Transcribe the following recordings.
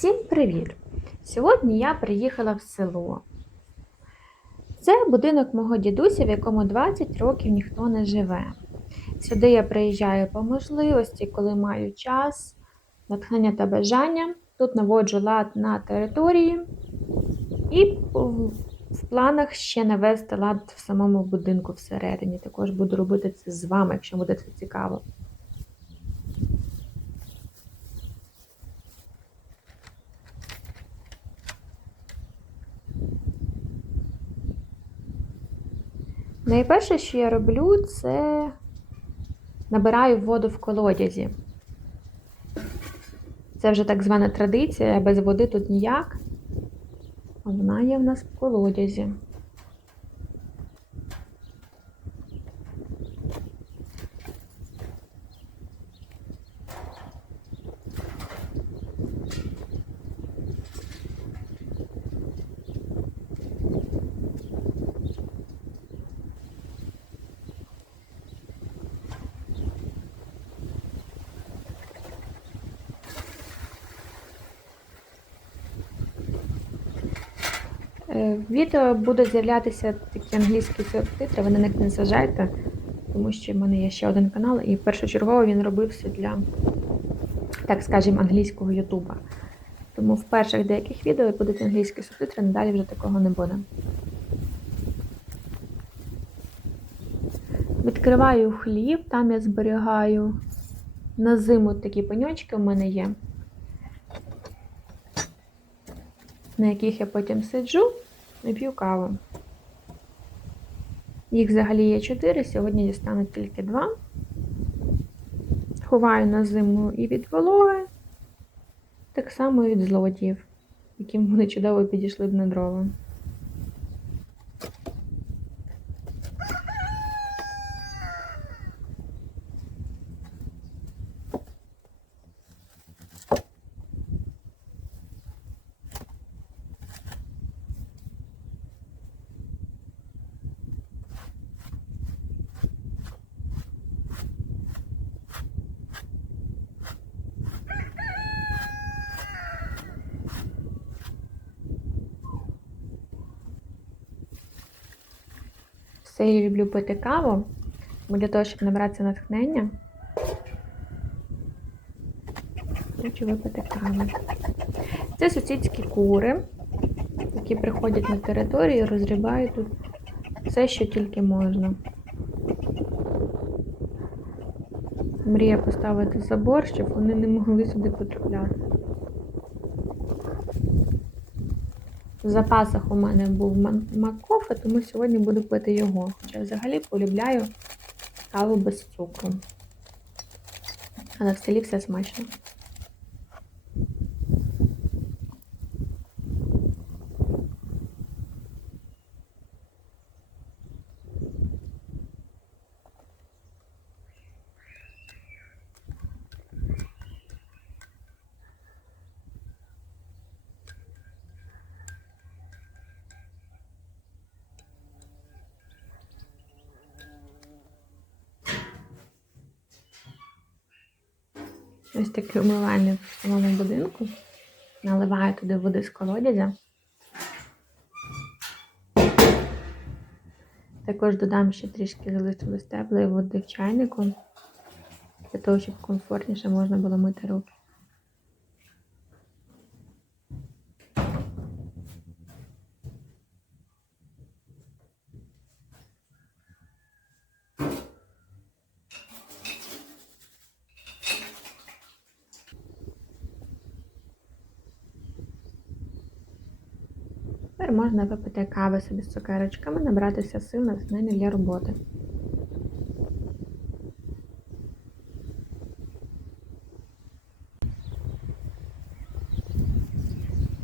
Всім привіт! Сьогодні я приїхала в село. Це будинок мого дідуся, в якому 20 років ніхто не живе. Сюди я приїжджаю по можливості, коли маю час, натхнення та бажання. Тут наводжу лад на території і в планах ще навести лад в самому будинку всередині. Також буду робити це з вами, якщо буде це цікаво. Найперше, що я роблю, це набираю воду в колодязі. Це вже так звана традиція, без води тут ніяк. А вона є в нас в колодязі. Е, В відео будуть з'являтися такі англійські субтитри, ви на них не зважайте, тому що в мене є ще один канал, і першочергово він робився для, так скажемо, англійського Ютуба. Тому в перших деяких відео будуть англійські субтитри, надалі вже такого не буде. Відкриваю хліб, там я зберігаю на зиму такі пеньочки у мене є. на яких я потім сиджу і п'ю каву. Їх взагалі є 4, сьогодні дістану тільки 2. Ховаю на зиму і від вологи, так само і від злотів, яким вони чудово підійшли б на дрова. Все я люблю каву, бо для того, щоб набратися натхнення, хочу випити каву. Це сусідські кури, які приходять на територію і розрібають тут все, що тільки можна. Мрія поставити забор, щоб вони не могли сюди потрапляти. В запасах у мене був макофе, тому сьогодні буду пити його. Хоча взагалі полюбляю каву без цукру. Але в селі все смачно. Ось таке умивальник в самому будинку. Наливаю туди води з колодязя. Також додам ще трішки залишилось теплої води в чайнику, для того, щоб комфортніше можна було мити руки. Тепер можна випити кави собі з цукерочками, набратися сил натхнення для роботи.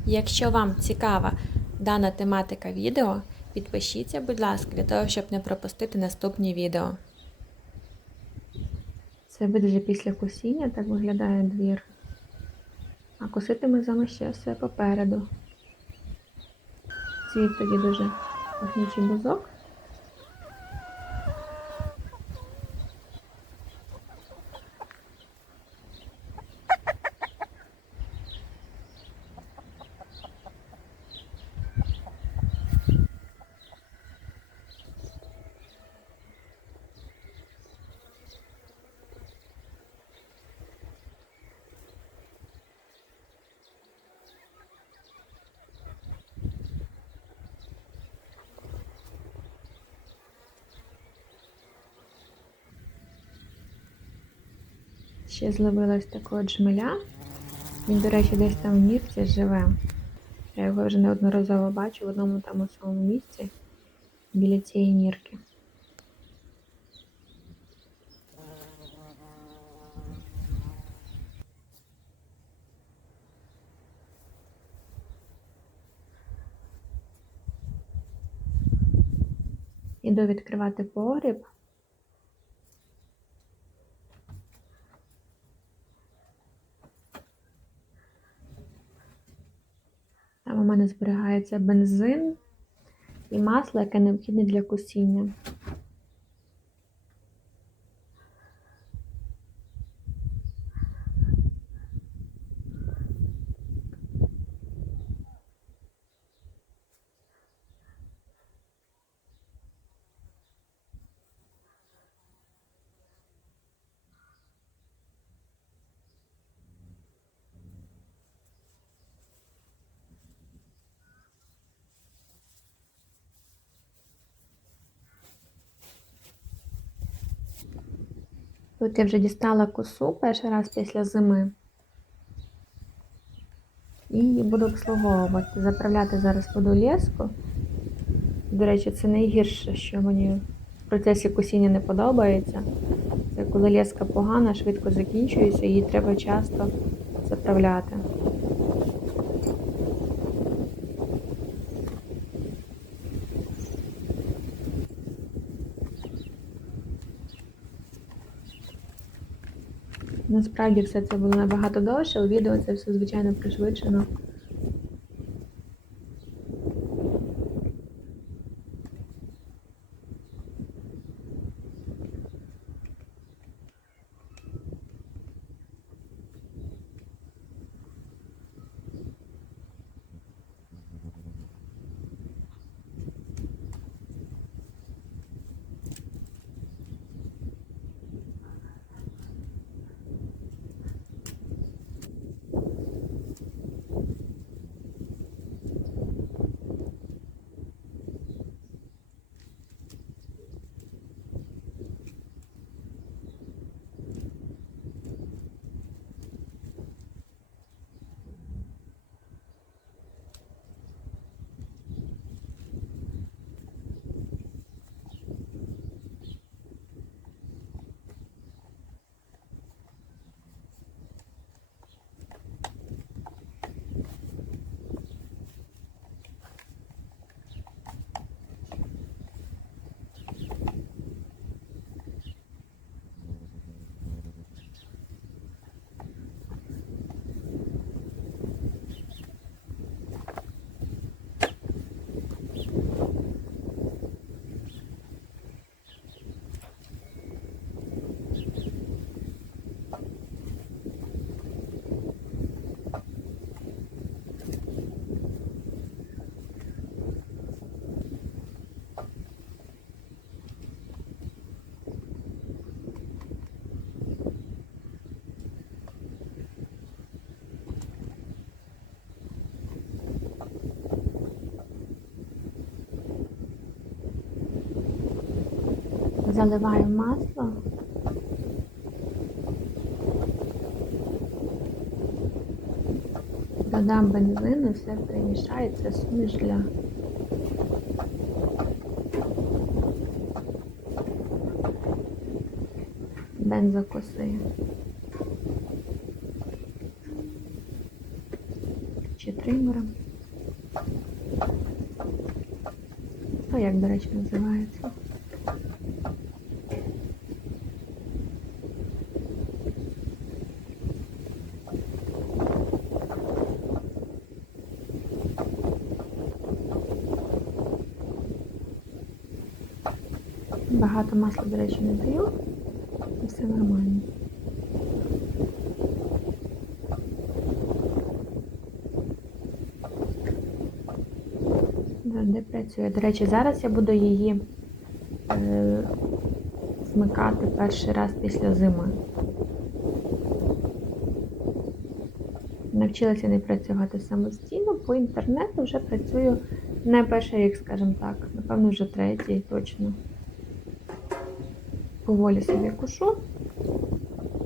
Якщо вам цікава дана тематика відео, підпишіться, будь ласка, для того, щоб не пропустити наступні відео. Це буде вже після косіння, так виглядає двір. А косити ми з вами ще все попереду. Цвіт тоді дуже пахнучий бузок. Ще зловила ось такого джмеля. Він, до речі, десь там в місці живе. Я його вже неодноразово бачу в одному тому самому місці біля цієї нірки. Іду відкривати погріб. У мене зберігається бензин і масло, яке необхідне для кусіння. Тут я вже дістала косу перший раз після зими. І її буду обслуговувати. Заправляти зараз буду леску. До речі, це найгірше, що мені в процесі косіння не подобається. Це коли леска погана, швидко закінчується, її треба часто заправляти. Насправді все це було набагато довше. У відео це все звичайно пришвидшено. Заливаю масло. Додам бензин і все перемішаю. Це суміш для бензокоси. Чи тримера. То як, до речі, називається? Багато масла, до речі, не даю. І все нормально. Завжди працює. До речі, зараз я буду її е, вмикати перший раз після зими. Навчилася не працювати самостійно, по інтернету вже працюю не перший рік, скажімо так, напевно, вже третій точно. Поволі собі кушу,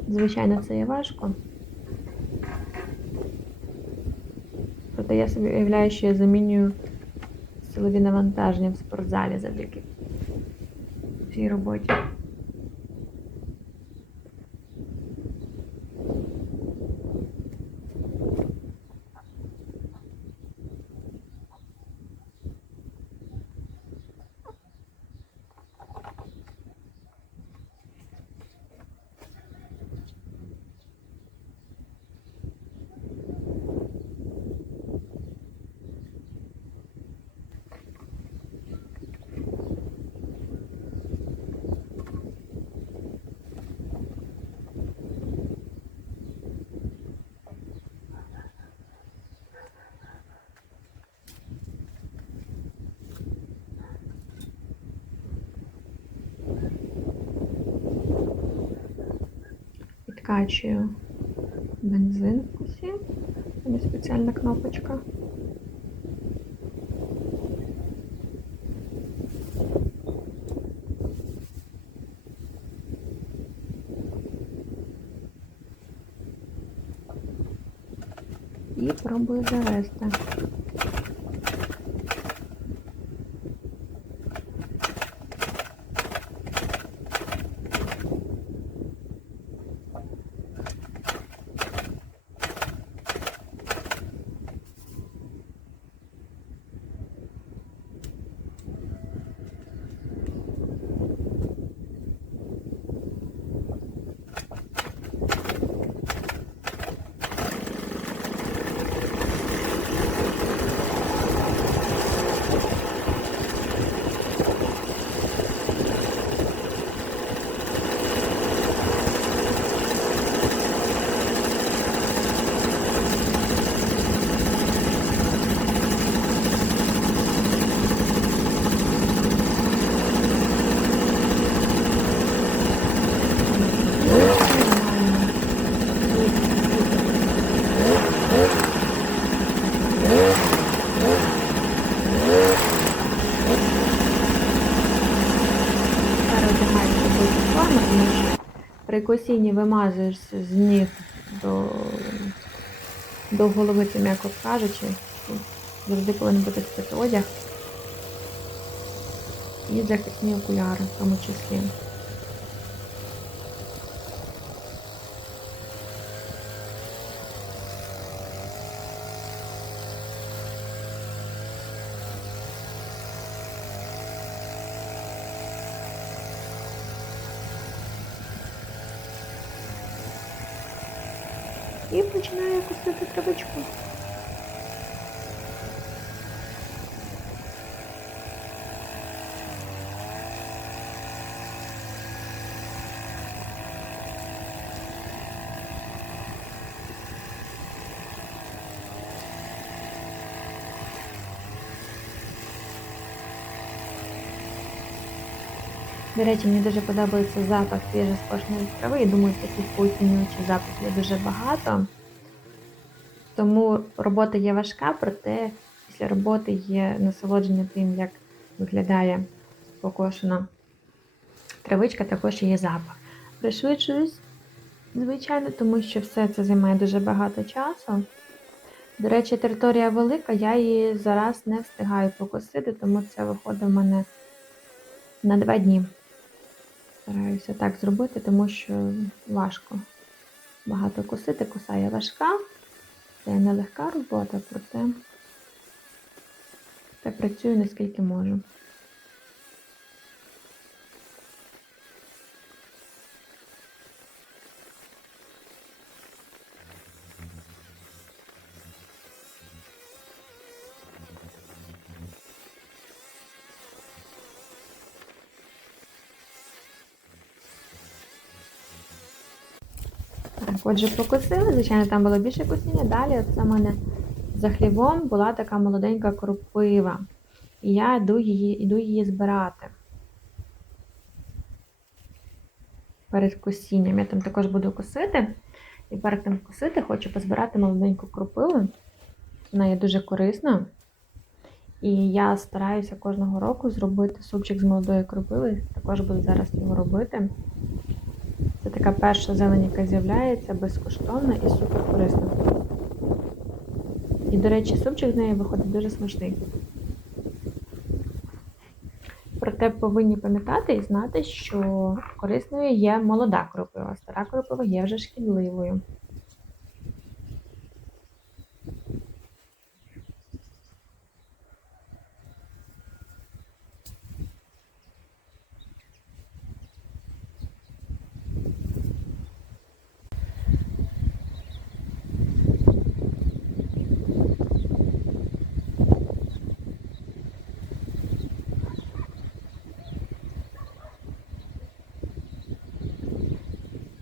Звичайно, це є важко. Проте я собі уявляю, що я замінюю силові навантаження в спортзалі завдяки цій роботі. Підкачую бензин в кусі. Там спеціальна кнопочка. І пробую завести. Переодягаю робочу форму, тому що при вимазуєш з ніг до, до голови, це м'яко кажучи. Завжди повинен бути спецодяг. І захисні окуляри в тому числі. І починаю косити травичку. До речі, мені дуже подобається запах свіжоскошеної трави. Я думаю, таких поцінюючих запахів є дуже багато. Тому робота є важка, проте після роботи є насолодження тим, як виглядає покошена травичка, також є запах. Пришвидшуюсь, звичайно, тому що все це займає дуже багато часу. До речі, територія велика, я її зараз не встигаю покосити, тому це виходить в мене на два дні. Стараюся так зробити, тому що важко багато косити. Коса важка. Це нелегка робота, проте працюю наскільки можу. Отже, покосили. Звичайно, там було більше косіння. Далі це в мене за хлівом була така молоденька кропива. І я йду її, йду її збирати. Перед косінням. Я там також буду косити. І перед тим косити хочу позбирати молоденьку кропиву. Вона є дуже корисна. І я стараюся кожного року зробити супчик з молодої кропиви. Також буду зараз його робити. Така перша зелень, яка з'являється, безкоштовна і супер корисна. І, до речі, супчик з неї виходить дуже смачний. Проте повинні пам'ятати і знати, що корисною є молода кропива, стара кропива є вже шкідливою.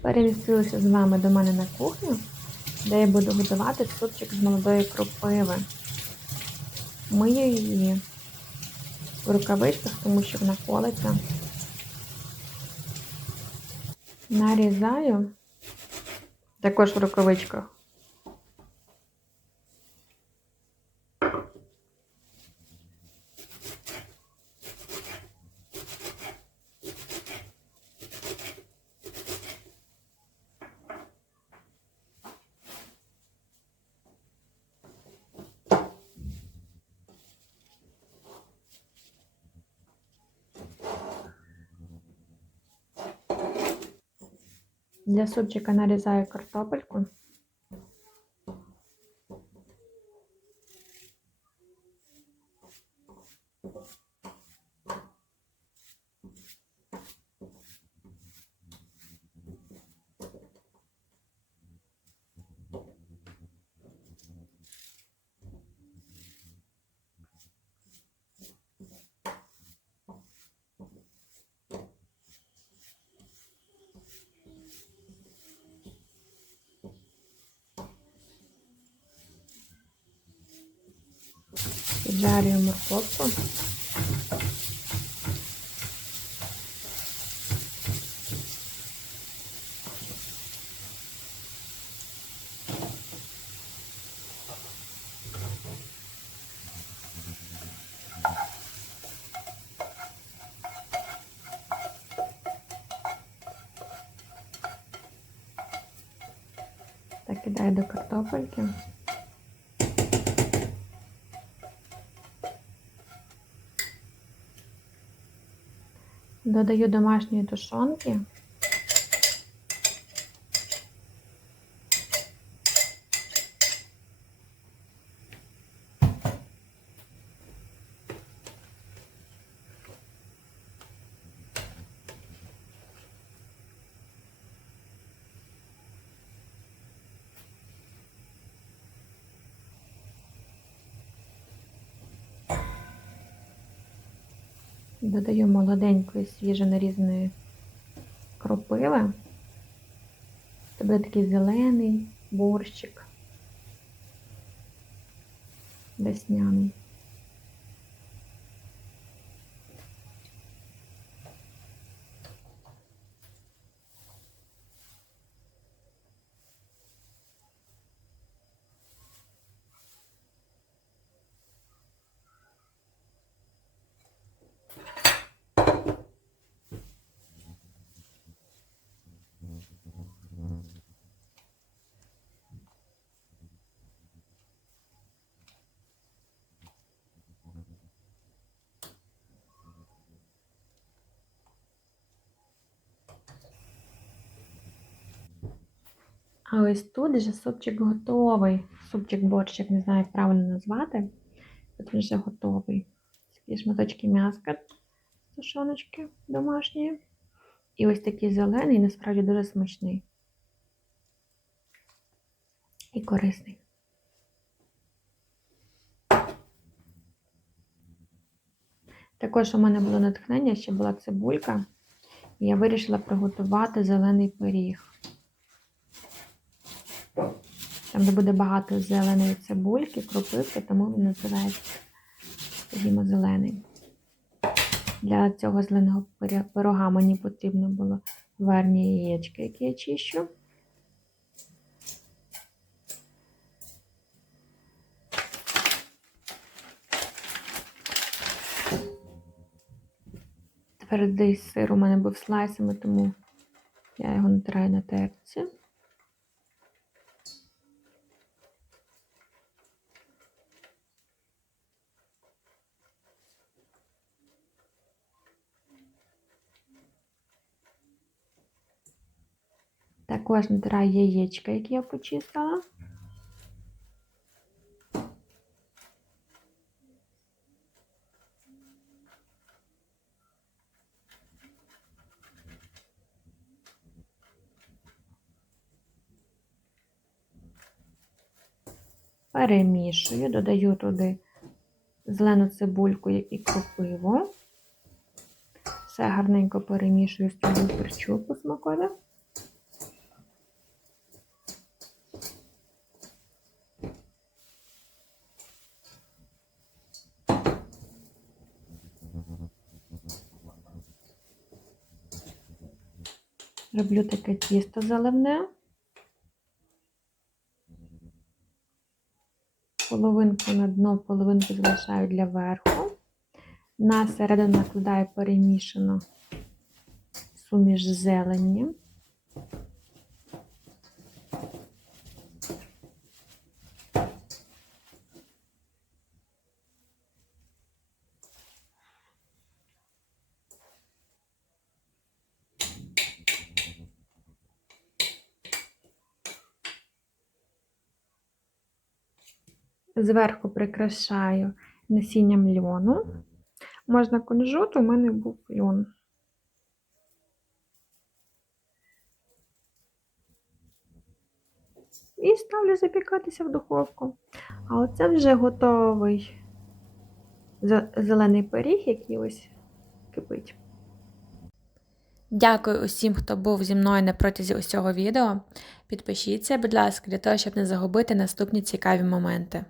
Перемістилися з вами до мене на кухню, де я буду готувати супчик з молодої кропиви. Мию її в рукавичках, тому що вона колиться. Нарізаю також в рукавичках. Для супчика нарізаю картопельку. Піджарюю морковку. Так, кидаю до картопельки. Додаю домашньої тушонки. Додаю молоденької свіжо нарізаної кропиви. Це буде такий зелений борщик. Весняний. А ось тут вже супчик готовий. Супчик-борщик, не знаю, як правильно назвати. Тут вже готовий. Такі шматочки м'яска тушоночки домашньої. І ось такий зелений, насправді дуже смачний. І корисний. Також у мене було натхнення, ще була цибулька. І я вирішила приготувати зелений пиріг. Там, де буде багато зеленої цибульки, кропивки, тому він називається, зелений. Для цього зеленого пирога мені потрібно було варні яєчки, які я чищу. Твердий сир у мене був слайсами, тому Я його натираю на терці. Також натираю яєчка, які я почистила. Перемішую, додаю туди зелену цибульку і кропиву. Все гарненько перемішую з цього перчу по смакові. Роблю таке тісто заливне. Половинку на дно, половинку залишаю для верху. На середину накладаю перемішану суміш зелені. Зверху прикрашаю насінням льону. Можна кунжут, у мене був льон. І ставлю запікатися в духовку. А оце вже готовий зелений пиріг, який ось кипить. Дякую усім, хто був зі мною на протязі усього відео. Підпишіться, будь ласка, для того, щоб не загубити наступні цікаві моменти.